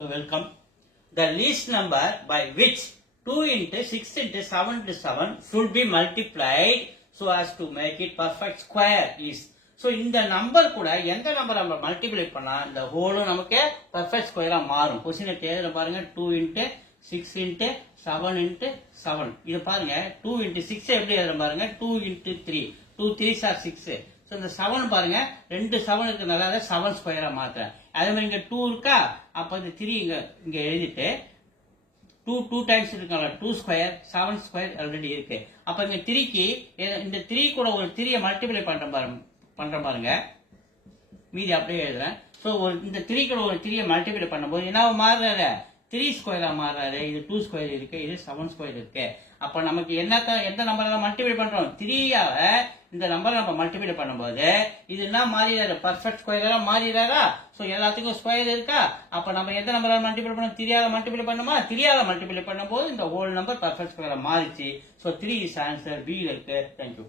Welcome. The least number by which 2 into 6 into 7 into 7 should be multiplied so as to make it perfect square is. So இந்த number கூட எந்த number நம்ம multiply பண்ணா இந்த ஹோலும் நமக்கு perfect ஸ்கொயரா மாறும். Question தேர்ல பாருங்க 2 into 6 into 7 into 7. இது பாருங்க 2 into 6 எப்படி எழுதுறோம் பாருங்க 2 into 3. 2 3s are 6. So இந்த 7 பாருங்க ரெண்டு 7 இருக்கனால அத 7 ஸ்கொயரா மாத்துறேன். அதே மாதிரி இங்க 2 இருக்கா அப்ப இந்த 3 இங்க எழுதிட்டு 2 டைம்ஸ் இருக்கனால 2 ஸ்கொயர் 7 ஸ்கொயர் ஆல்ரெடி இருக்கு. அப்ப இங்க 3 க்கு இந்த 3 கூட ஒரு 3 மல்டிப்ளை பண்றேன் பாருங்க மீதி அப்படியே எழுதுறேன். சோ இந்த 3 கூட ஒரு 3 மல்டிப்ளை பண்ணும்போது என்ன மாறுறாரு 3 ஸ்கொயரா மாறுறாரு. இது 2 ஸ்கொயர் இருக்கு இது 7 ஸ்கொயர் இருக்கு. அப்ப நமக்கு எந்த நம்பரை மல்டிப்ளை பண்றோம் 3ஆல இந்த நம்பரை நம்ம மல்டிப்ளை பண்ணும்போது இது என்ன மாறிடாரு பர்ஃபெக்ட் ஸ்கொயரா மாறிடாரா. சோ எல்லாத்துக்கும் ஸ்கொயர் இருக்கா அப்ப நம்ம எந்த நம்பரால மல்டிப்ளை பண்ணோம் 3ஆல மல்டிப்ளை பண்ணுமா 3ஆல மல்டிப்ளை பண்ணும்போது இந்த ஹோல் நம்பர் பர்ஃபெக்ட் ஸ்கொயரா மாறிச்சு. சோ 3 இஸ் ஆன்சர் B இருக்கு. தேங்க்யூ.